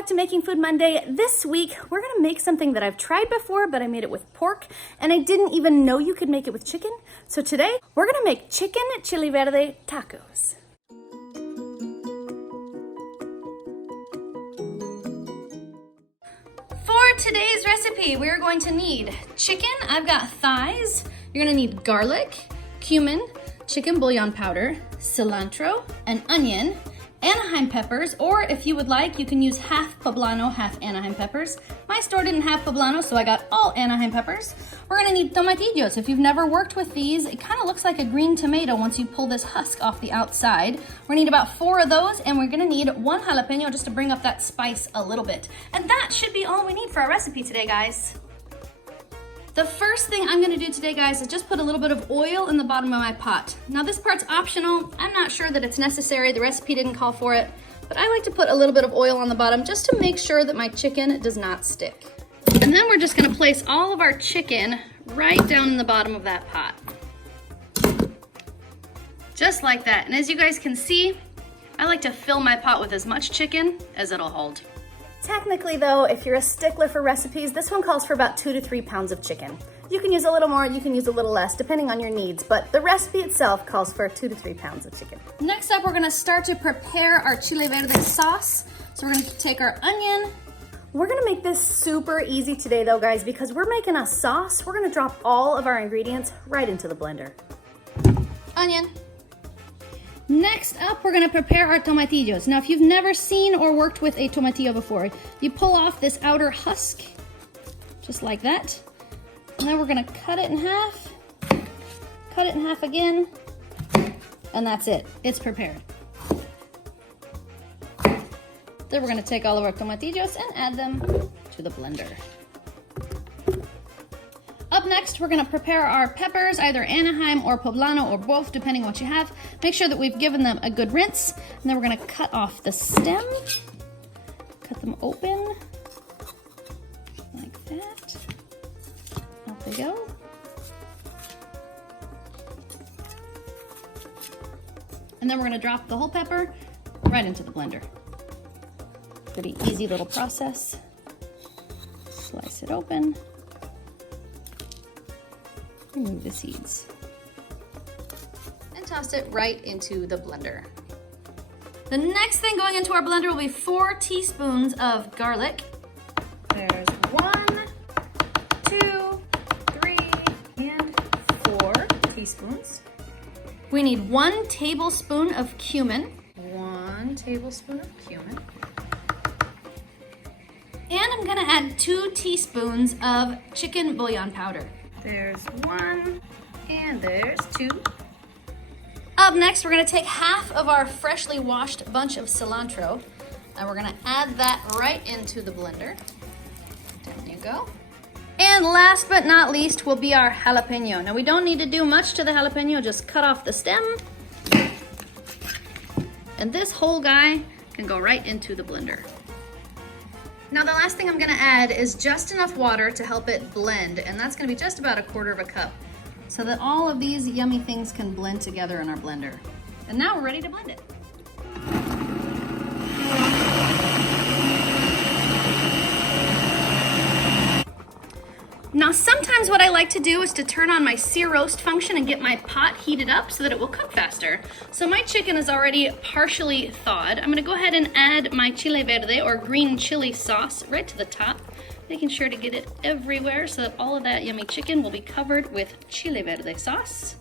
back to Making Food Monday. This week, we're gonna make something that I've tried before, but I made it with pork, and I didn't even know you could make it with chicken. So today, we're gonna make chicken Chile Verde tacos. For today's recipe, we're going to need chicken. I've got thighs. You're gonna need garlic, cumin, chicken bouillon powder, cilantro, an onion, Anaheim peppers, or if you would like, you can use half poblano, half Anaheim peppers. My store didn't have poblano, so I got all Anaheim peppers. We're gonna need tomatillos. If you've never worked with these, it kind of looks like a green tomato once you pull this husk off the outside. We're gonna need about 4 of those, and we're gonna need 1 jalapeno just to bring up that spice a little bit. And that should be all we need for our recipe today, guys. The first thing I'm gonna do today, guys, is just put a little bit of oil in the bottom of my pot. Now this part's optional. I'm not sure that it's necessary. The recipe didn't call for it, but I like to put a little bit of oil on the bottom just to make sure that my chicken does not stick. And then we're just gonna place all of our chicken right down in the bottom of that pot. Just like that. And as you guys can see, I like to fill my pot with as much chicken as it'll hold. Technically though, if you're a stickler for recipes, this one calls for about 2 to 3 pounds of chicken. You can use a little more, you can use a little less, depending on your needs, but the recipe itself calls for 2 to 3 pounds of chicken. Next up, we're gonna start to prepare our Chile Verde sauce. So we're gonna take our onion. We're gonna make this super easy today though, guys, because we're making a sauce. We're gonna drop all of our ingredients right into the blender. Onion. Next up, we're gonna prepare our tomatillos. Now, if you've never seen or worked with a tomatillo before, you pull off this outer husk, just like that. And then we're gonna cut it in half again, and that's it, it's prepared. Then we're gonna take all of our tomatillos and add them to the blender. Up next, we're gonna prepare our peppers, either Anaheim or poblano or both, depending on what you have. Make sure that we've given them a good rinse, and then we're gonna cut off the stem, cut them open, like that. Off they go. And then we're gonna drop the whole pepper right into the blender. Pretty easy little process. Slice it open. Remove the seeds. And toss it right into the blender. The next thing going into our blender will be 4 teaspoons of garlic. There's 1, 2, 3, and 4 teaspoons. We need 1 tablespoon of cumin. 1 tablespoon of cumin. And I'm gonna add 2 teaspoons of chicken bouillon powder. There's 1, and there's 2. Up next, we're gonna take half of our freshly washed bunch of cilantro, and we're gonna add that right into the blender. Down you go. And last but not least will be our jalapeno. Now we don't need to do much to the jalapeno, just cut off the stem. And this whole guy can go right into the blender. Now the last thing I'm gonna add is just enough water to help it blend, and that's gonna be just about 1/4 cup, so that all of these yummy things can blend together in our blender. And now we're ready to blend it. Now sometimes what I like to do is to turn on my sear roast function and get my pot heated up so that it will cook faster. So my chicken is already partially thawed. I'm gonna go ahead and add my Chile Verde or green chili sauce right to the top, making sure to get it everywhere so that all of that yummy chicken will be covered with Chile Verde sauce.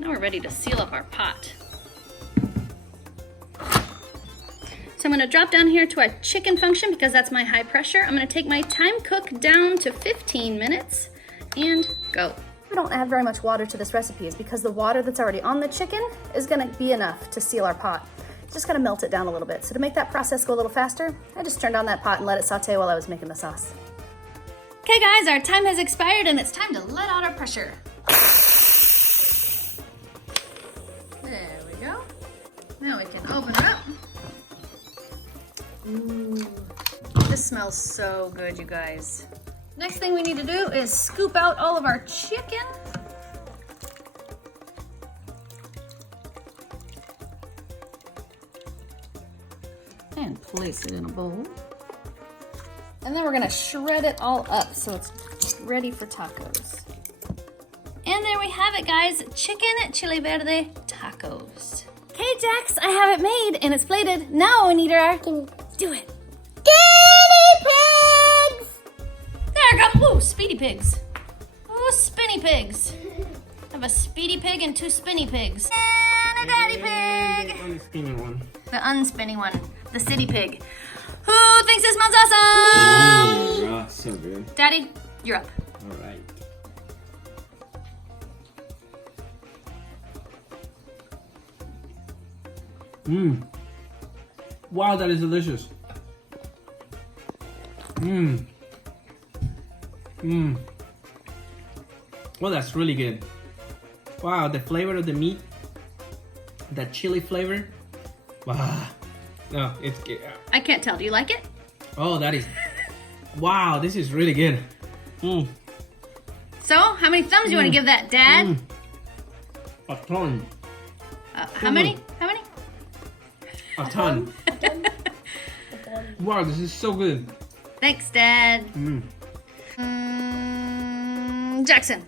Now we're ready to seal up our pot. So I'm gonna drop down here to our chicken function because that's my high pressure. I'm gonna take my time cook down to 15 minutes and go. I don't add very much water to this recipe is because the water that's already on the chicken is gonna be enough to seal our pot. Just gotta melt it down a little bit. So to make that process go a little faster, I just turned on that pot and let it saute while I was making the sauce. Okay guys, our time has expired and it's time to let out our pressure. There we go. Now we can open it up. Ooh, this smells so good, you guys. Next thing we need to do is scoop out all of our chicken. And place it in a bowl. And then we're gonna shred it all up so it's ready for tacos. And there we have it, guys. Chicken Chile Verde tacos. Okay, Jax, I have it made and it's plated. Now we need our, do it. Guinea pigs! There I go. Ooh, speedy pigs. Ooh, spinny pigs. I have a speedy pig and 2 spinny pigs. And a daddy pig. The unspinning one. The unspinny one. The city pig. Who thinks this smells awesome? Oh, so good. Daddy, you're up. All right. Mmm. Wow, that is delicious. Mmm. Mmm. Well, that's really good. Wow, the flavor of the meat, that chili flavor. Wow. No, it's good. I can't tell. Do you like it? Oh, that is. Wow, this is really good. Mmm. So, how many thumbs do you want to give that, Dad? Mm. A ton. How many? How many? A ton. Wow, this is so good. Thanks, Dad. Mm. Jackson.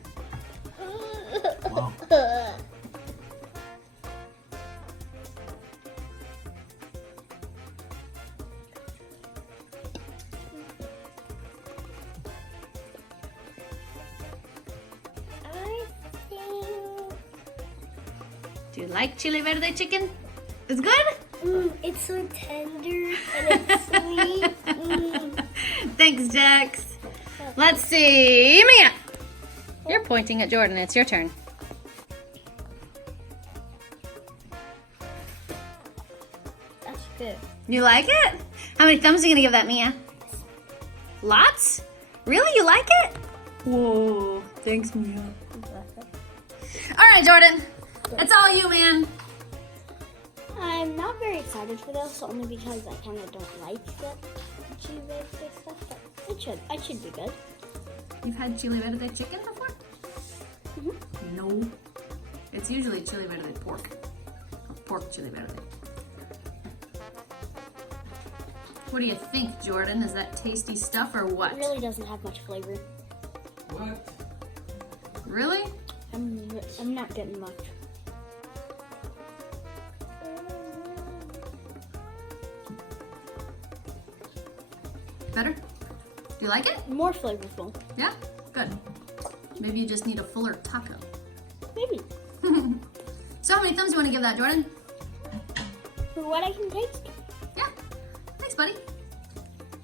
Wow. Do you like Chile Verde chicken? It's good? It's so tender and it's sweet. Thanks, Jax. Let's see. Mia! You're pointing at Jordan. It's your turn. That's good. You like it? How many thumbs are you going to give that, Mia? Lots? Really? You like it? Whoa. Thanks, Mia. All right, Jordan. It's all you, man. I'm not very excited for this, only because I kind of don't like the Chile Verde stuff, but it should be good. You've had Chile Verde chicken before? No. It's usually Chile Verde pork. Pork Chile Verde. What do you think, Jordan? Is that tasty stuff or what? It really doesn't have much flavor. What? Really? I'm not getting much. Better? Do you like it? More flavorful. Yeah? Good. Maybe you just need a fuller taco. Maybe. So how many thumbs do you want to give that, Jordan? For what I can taste. Yeah. Thanks, buddy.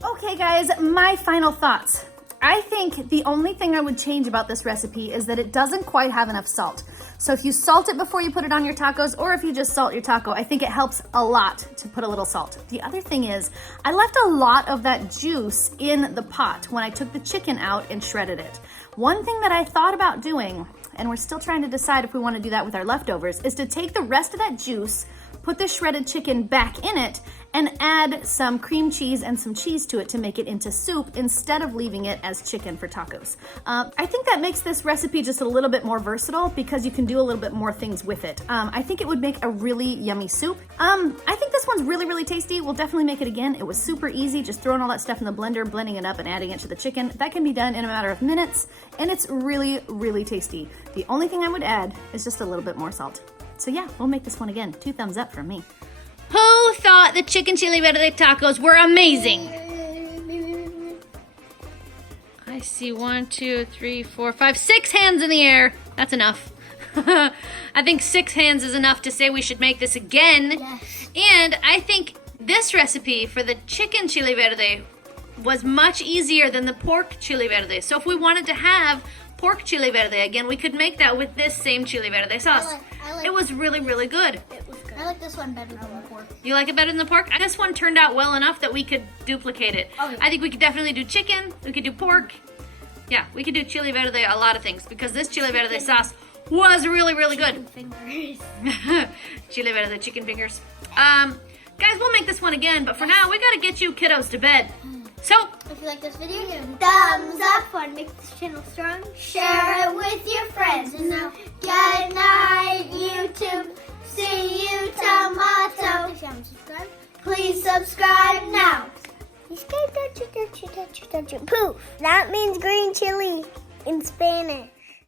Okay, guys, my final thoughts. I think the only thing I would change about this recipe is that it doesn't quite have enough salt. So if you salt it before you put it on your tacos, or if you just salt your taco, I think it helps a lot to put a little salt. The other thing is, I left a lot of that juice in the pot when I took the chicken out and shredded it. One thing that I thought about doing, and we're still trying to decide if we want to do that with our leftovers, is to take the rest of that juice, put the shredded chicken back in it, and add some cream cheese and some cheese to it to make it into soup instead of leaving it as chicken for tacos. I think that makes this recipe just a little bit more versatile because you can do a little bit more things with it. I think it would make a really yummy soup. I think this one's really, really tasty. We'll definitely make it again. It was super easy, just throwing all that stuff in the blender, blending it up and adding it to the chicken. That can be done in a matter of minutes, and it's really, really tasty. The only thing I would add is just a little bit more salt. So yeah, we'll make this one again. 2 thumbs up from me. Who thought the chicken chile verde tacos were amazing? I see 1, 2, 3, 4, 5, 6 hands in the air. That's enough. I think 6 hands is enough to say we should make this again. Yes. And I think this recipe for the chicken chile verde was much easier than the pork chile verde. So if we wanted to have pork chile verde again, we could make that with this same chile verde sauce. It was really, really good. It was good. I like this one better than the pork. You like it better than the pork? This one turned out well enough that we could duplicate it. Okay. I think we could definitely do chicken. We could do pork. Yeah, we could do chile verde, a lot of things, because this chile verde sauce was really, really good. Fingers. Chile verde chicken fingers. Guys, we'll make this one again, but for now, we gotta get you kiddos to bed. So, If you like this video, thumbs up for make this channel strong. Share it with your friends. And now, good night, YouTube. See you tomorrow. Please subscribe now. Subscribe Poof. That means green chili in Spanish.